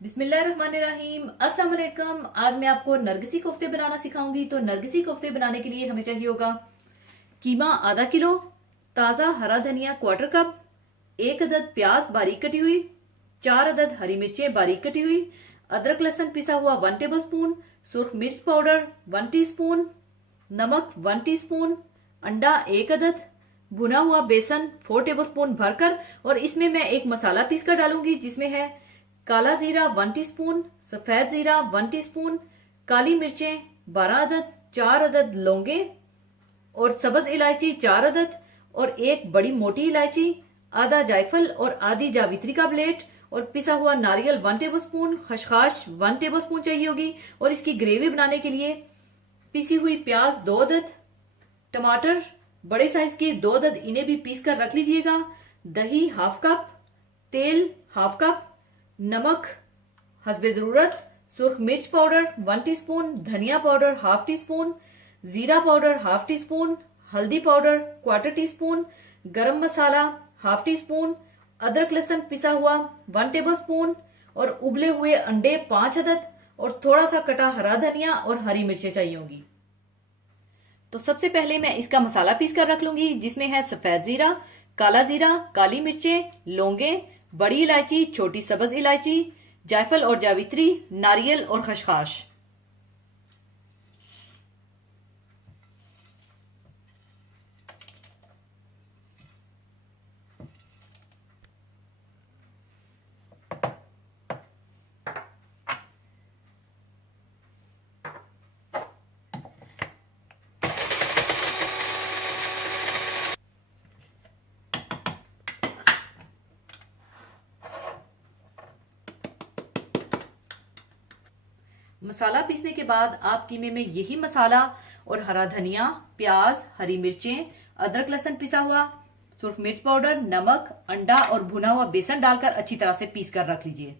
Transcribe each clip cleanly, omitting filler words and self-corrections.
बिस्मिल्लाहिर्रहमानिर्रहीम। अस्सलाम वालेकुम। आज मैं आपको नरगिसी कोफ्ते बनाना सिखाऊंगी। तो नरगिसी कोफ्ते बनाने के लिए हमें चाहिए होगा कीमा आधा किलो, ताज़ा हरा धनिया क्वार्टर कप, एक अदद प्याज बारीक कटी हुई, 4 अदद हरी मिर्चें बारीक कटी हुई, अदरक लहसुन पिसा हुआ 1 टेबल स्पून, सुर्ख मिर्च पाउडर 1 टीस्पून, नमक 1 टीस्पून, अंडा 1 अदद, भुना हुआ बेसन 4 टेबल स्पून भरकर। और इसमें मैं एक मसाला पीस कर डालूंगी जिसमें है काला जीरा 1 टीस्पून, सफेद जीरा 1 टीस्पून, काली मिर्चें 12 अदद, 4 अदद लौंगे और सब्ज इलायची 4 अदद और एक बड़ी मोटी इलायची, आधा जायफल और आधी जावित्री का ब्लेड और पिसा हुआ नारियल 1 टेबल स्पून, खसखस 1 टेबल स्पून चाहिए होगी। और इसकी ग्रेवी बनाने के लिए पिसी हुई प्याज 2 अदद, टमाटर बड़े साइज के 2 अदद, इन्हें भी पीस कर रख लीजिएगा। दही हाफ कप, तेल हाफ कप, नमक हस्बे जरूरत, सुर्ख मिर्च पाउडर 1 टीस्पून, धनिया पाउडर हाफ टी स्पून, जीरा पाउडर हाफ टी स्पून, हल्दी पाउडर क्वार्टर टी स्पून, गरम मसाला हाफ टी स्पून, अदरक लहसुन पिसा हुआ 1 टेबल स्पून और उबले हुए अंडे 5 अदद और थोड़ा सा कटा हरा धनिया और हरी मिर्चें चाहिए होगी। तो सबसे पहले मैं इसका मसाला पीस कर रख लूंगी जिसमें है सफेद जीरा, काला जीरा, काली मिर्चें, लौंगे, बड़ी इलायची, छोटी सब्ज इलायची, जायफल और जावित्री, नारियल और खसखस। मसाला पीसने के बाद आप कीमे में यही मसाला और हरा धनिया, प्याज, हरी मिर्चें, अदरक लहसुन पिसा हुआ, सुर्ख मिर्च पाउडर, नमक, अंडा और भुना हुआ बेसन डालकर अच्छी तरह से पीस कर रख लीजिए।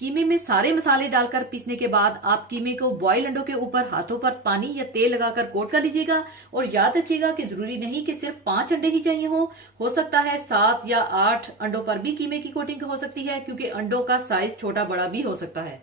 कीमे में सारे मसाले डालकर पीसने के बाद आप कीमे को बॉयल अंडों के ऊपर हाथों पर पानी या तेल लगाकर कोट कर लीजिएगा। और याद रखिएगा कि जरूरी नहीं कि सिर्फ 5 अंडे ही चाहिए हो सकता है 7 या 8 अंडों पर भी कीमे की कोटिंग हो सकती है क्योंकि अंडों का साइज छोटा बड़ा भी हो सकता है।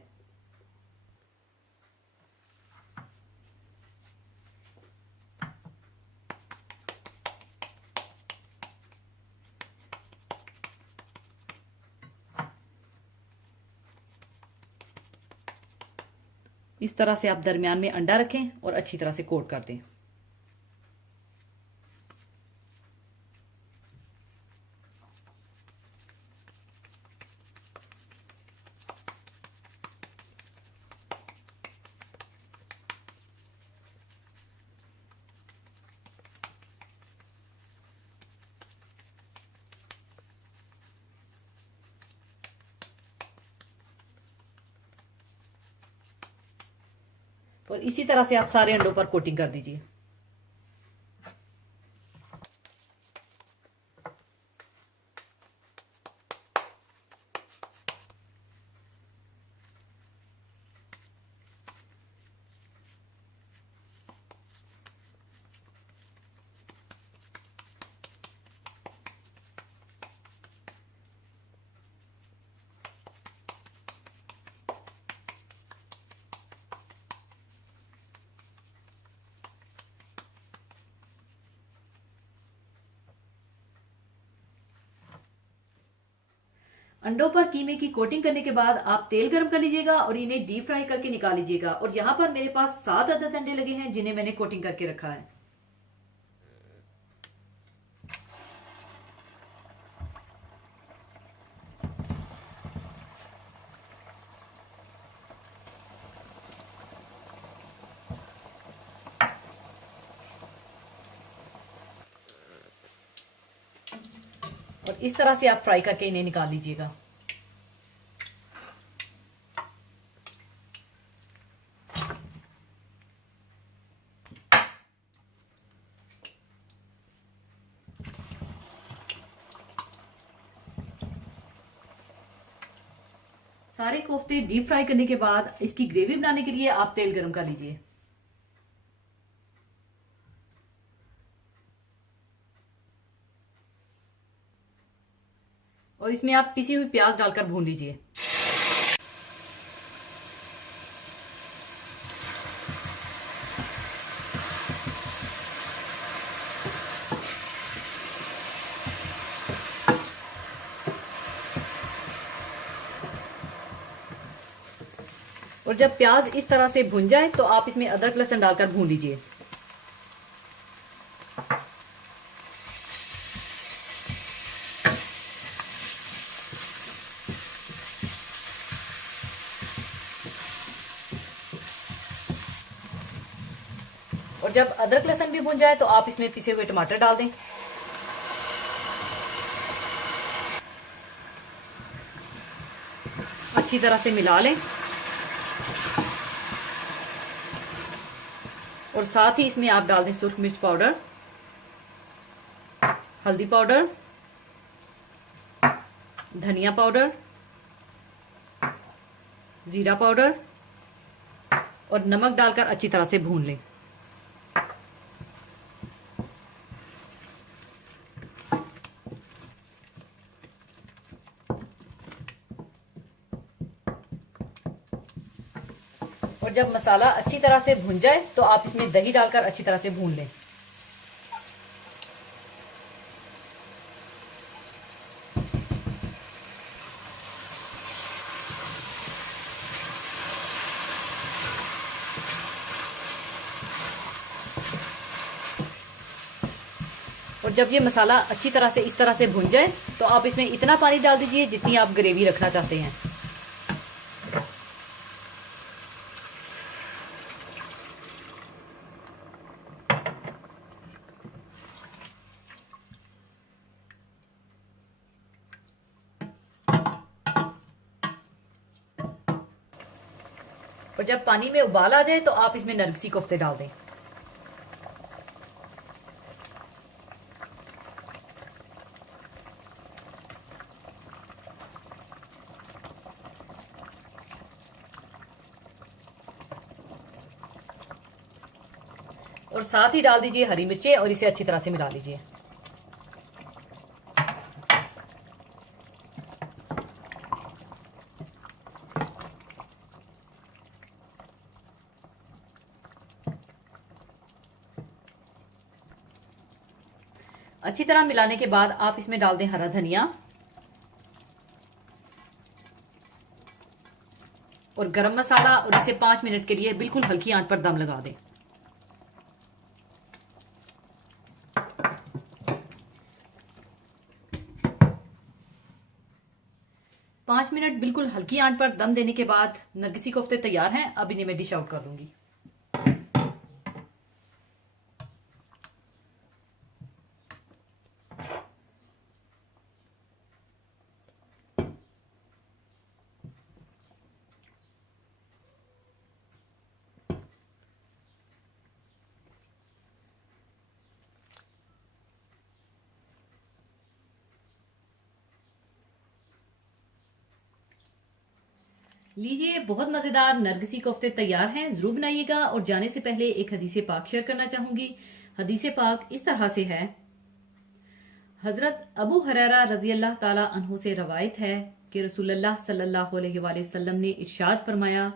इस तरह से आप दरमियान में अंडा रखें और अच्छी तरह से कोट कर दें। और इसी तरह से आप सारे अंडों पर कोटिंग कर दीजिए। अंडों पर कीमे की कोटिंग करने के बाद आप तेल गर्म कर लीजिएगा और इन्हें डीप फ्राई करके निकाल लीजिएगा। और यहाँ पर मेरे पास 7 अदद अंडे लगे हैं जिन्हें मैंने कोटिंग करके रखा है। और इस तरह से आप फ्राई करके इन्हें निकाल लीजिएगा। सारे कोफ्ते डीप फ्राई करने के बाद इसकी ग्रेवी बनाने के लिए आप तेल गरम कर लीजिए। और इसमें आप पिसी हुई प्याज डालकर भून लीजिए। और जब प्याज इस तरह से भुन जाए तो आप इसमें अदरक लहसुन डालकर भून लीजिए। और जब अदरक लहसुन भी भुन जाए तो आप इसमें पिसे हुए टमाटर डाल दें। अच्छी तरह से मिला लें। और साथ ही इसमें आप डाल दें सुर्ख मिर्च पाउडर, हल्दी पाउडर, धनिया पाउडर, जीरा पाउडर और नमक डालकर अच्छी तरह से भून लें। और जब मसाला अच्छी तरह से भुन जाए तो आप इसमें दही डालकर अच्छी तरह से भून लें। और जब ये मसाला अच्छी तरह से इस तरह से भुन जाए तो आप इसमें इतना पानी डाल दीजिए जितनी आप ग्रेवी रखना चाहते हैं। और जब पानी में उबाल आ जाए तो आप इसमें नरगिसी कोफ्ते डाल दें। और साथ ही डाल दीजिए हरी मिर्चें और इसे अच्छी तरह से मिला लीजिए। अच्छी तरह मिलाने के बाद आप इसमें डाल दें हरा धनिया और गरम मसाला और इसे 5 मिनट के लिए बिल्कुल हल्की आंच पर दम लगा दें। पांच मिनट बिल्कुल हल्की आंच पर दम देने के बाद नरगिसी कोफ्ते तैयार हैं। अब इन्हें मैं डिश आउट कर लूंगी। लीजिए, बहुत मजेदार नरगिसी कोफ्ते तैयार हैं। जरूर बनाइएगा। और जाने से पहले एक हदीसे पाक शेयर करना चाहूंगी। हदीसे पाक इस तरह से है। हजरत अबू हुरैरा रजी अल्लाह ताला अन्हु से रवायत है कि रसूलुल्लाह सल्लल्लाहु अलैहि वसल्लम ने इरशाद फरमाया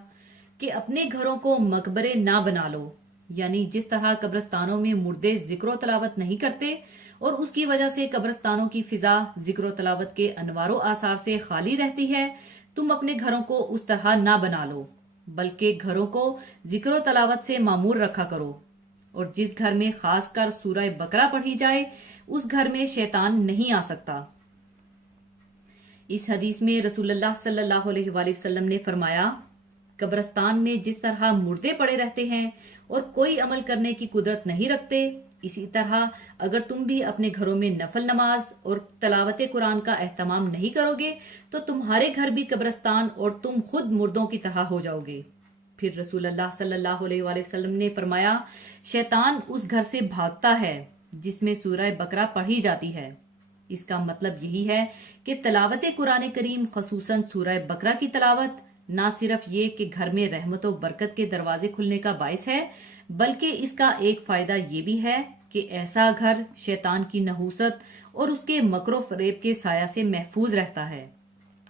कि अपने घरों को मकबरे ना बना लो, यानी जिस तरह कब्रिस्तानों में मुर्दे जिक्र तलावत नहीं करते और उसकी वजह से कब्रिस्तानों की फिजा जिक्र तलावत के अनवारों आसार से खाली रहती है, तुम अपने घरों को उस तरह ना बना लो, बल्कि घरों को जिक्र तलावत से मामूर रखा करो। और जिस घर में खासकर सूरह बकरा पढ़ी जाए उस घर में शैतान नहीं आ सकता। इस हदीस में रसूलुल्लाह सल्लल्लाहु अलैहि वसल्लम ने फरमाया, कब्रिस्तान में जिस तरह मुर्दे पड़े रहते हैं और कोई अमल करने की कुदरत नहीं रखते, इसी तरह अगर तुम भी अपने घरों में नफल नमाज और तलावत कुरान का एहतमाम नहीं करोगे तो तुम्हारे घर भी कब्रिस्तान और तुम खुद मुर्दों की तरह हो जाओगे। फिर रसूलुल्लाह सल्लल्लाहु अलैहि वसल्लम ने फरमाया, शैतान उस घर से भागता है जिसमें सूरह बकरा पढ़ी जाती है। इसका मतलब यही है कि तलावत कुरान करीम खसूसन सूरह बकरा की तलावत ना सिर्फ ये कि घर में रहमत और बरकत के दरवाजे खुलने का बायस है, बल्कि इसका एक फायदा ये भी है कि ऐसा घर शैतान की नहूसत और उसके मकरो फरेब के साया से महफूज रहता है।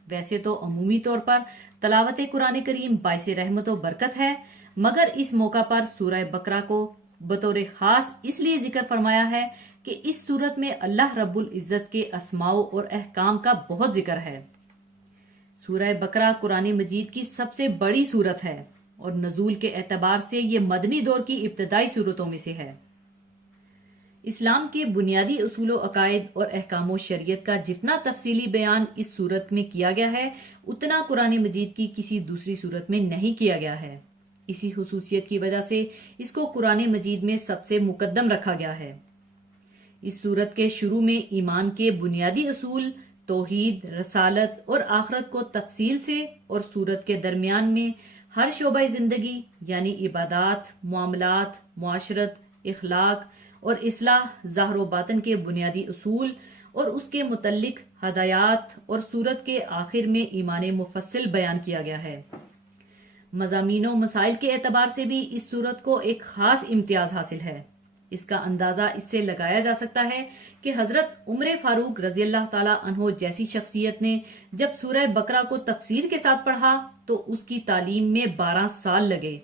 वैसे तो अमूमी तौर पर तलावत कुरान करीम बायस रहमत और बरकत है, मगर इस मौका पर सूरह बकरा को बतौर खास इसलिए जिक्र फरमाया है कि इस सूरत में अल्लाह रब्बुल इज्जत के अस्माओ और अहकाम का बहुत जिक्र है। सूरह बकरा कुरान मजीद की सबसे बड़ी सूरत है और नजूल के एतबार से ये मदनी दौर की इब्तदाई सूरतों में से है। इस्लाम के बुनियादी उसूल अकायद और अहकाम शरीयत का जितना तफसीली बयान इस सूरत में किया गया है, उतना कुरान मजीद की किसी दूसरी सूरत में नहीं किया गया है। इसी हुसूसियत की वजह से इसको कुरान मजीद में सबसे मुकद्दम रखा गया है। इस सूरत के शुरू में ईमान के बुनियादी उसूल, तौहीद, रसालत और आखरत को तफसील से और सूरत के दरमियान में हर शोबा जिंदगी यानी इबादात, मामलात, मुआशरत, इखलाक और इस्लाह, ज़ाहिर व बातिन के बुनियादी उसूल और उसके मुतल्लिक हदायत और सूरत के आखिर में ईमान मुफस्सिल बयान किया गया है। मज़ामीन व मसाइल के एतबार से भी इस सूरत को एक खास इम्तियाज हासिल है। इसका अंदाजा इससे लगाया जा सकता है कि हजरत उमर फारूक रजी अल्लाह ताला अन्हो जैसी शख्सियत ने जब सूरह बकरा को तफसीर के साथ पढ़ा तो उसकी तालीम में 12 साल लगे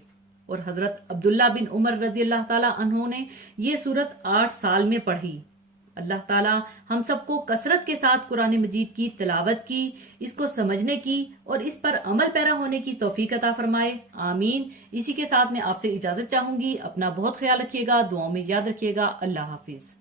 और हजरत अब्दुल्ला बिन उमर रजी अल्लाह ताला अन्हो ने ये सूरत 8 साल में पढ़ी। अल्लाह ताला हम सबको कसरत के साथ कुरान मजीद की तिलावत की, इसको समझने की और इस पर अमल पैरा होने की तौफीक अता फरमाए। आमीन। इसी के साथ मैं आपसे इजाजत चाहूंगी। अपना बहुत ख्याल रखिएगा, दुआओं में याद रखिएगा। अल्लाह हाफिज।